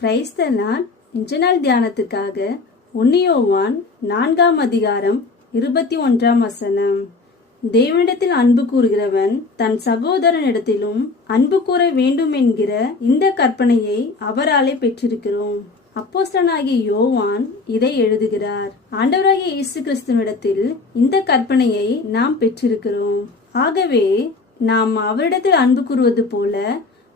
Praise the Lord. இன்றைய நாள் தியானத்துக்காக 1 யோவான் 4ஆம் அதிகாரம் 21ஆம் வசனம். தேவனிடத்தில் அன்பு கூறுகிறவன் தன் சகோதரனிடத்திலும் அன்பு கூற வேண்டும் என்கிற இந்த கற்பனையை அவராலே பெற்றிருக்கிறோம். அப்போஸ்தலனாகிய யோவான் இதை எழுதுகிறார். ஆண்டவராகிய இயேசு கிறிஸ்துவிடத்தில் இந்த கற்பனையை நாம் பெற்றிருக்கிறோம். ஆகவே நாம் அவரிடத்தில் அன்பு கூறுவது போல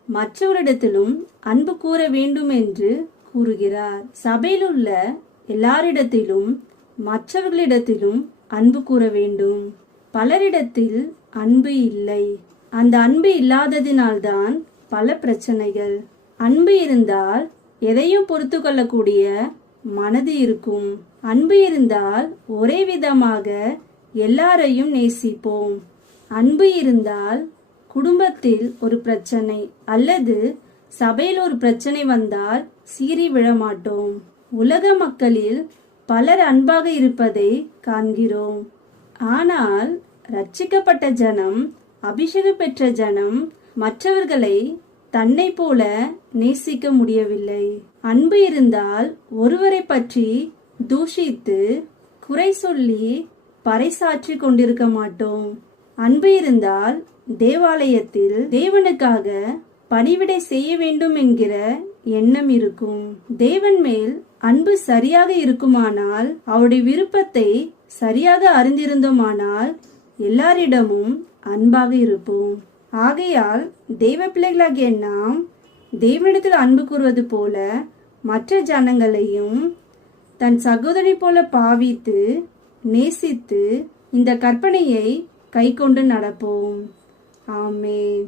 மற்றவரிடத்திலும் அன்பு கூற வேண்டும் என்று கூறுகிறார். சபையில் உள்ள எல்லாரிடத்திலும் மற்றவர்களிடத்திலும் அன்பு கூற வேண்டும். பலரிடத்தில் அன்பு இல்லை. அந்த அன்பு இல்லாததினால்தான் பல பிரச்சனைகள். அன்பு இருந்தால் எதையும் பொறுத்து கொள்ளக்கூடிய மனது இருக்கும். அன்பு இருந்தால் ஒரே விதமாக எல்லாரையும் நேசிப்போம். அன்பு இருந்தால் குடும்பத்தில் ஒரு பிரச்சனை அல்லது சபையில் ஒரு பிரச்சனை வந்தால் சீறி விழமாட்டோம். உலக மக்களில் பலர் அன்பாக இருப்பதை காண்கிறோம். ஆனால் ரட்சிக்கப்பட்ட ஜனம், அபிஷேகம் பெற்ற ஜனம் மற்றவர்களை தன்னை போல நேசிக்க முடியவில்லை. அன்பு இருந்தால் ஒருவரை பற்றி தூஷித்து குறை சொல்லி பறைசாற்றி கொண்டிருக்க மாட்டோம். அன்பு இருந்தால் தேவாலயத்தில் தேவனுக்காக பணிவிடை செய்ய வேண்டும் என்கிற எண்ணம் இருக்கும். தேவன் மேல் அன்பு சரியாக இருக்குமானால், அவருடைய விருப்பத்தை சரியாக அறிந்திருந்தோமானால் எல்லாரிடமும் அன்பாக இருப்போம். ஆகையால் தெய்வ பிள்ளைகளாகிய நாம் தேவனிடத்தில் அன்பு கூறுவது போல மற்ற ஜனங்களையும் தன் சகோதரி போல பாவித்து நேசித்து இந்த கற்பனையை கை கொண்டு நடப்போம். ஆமென்.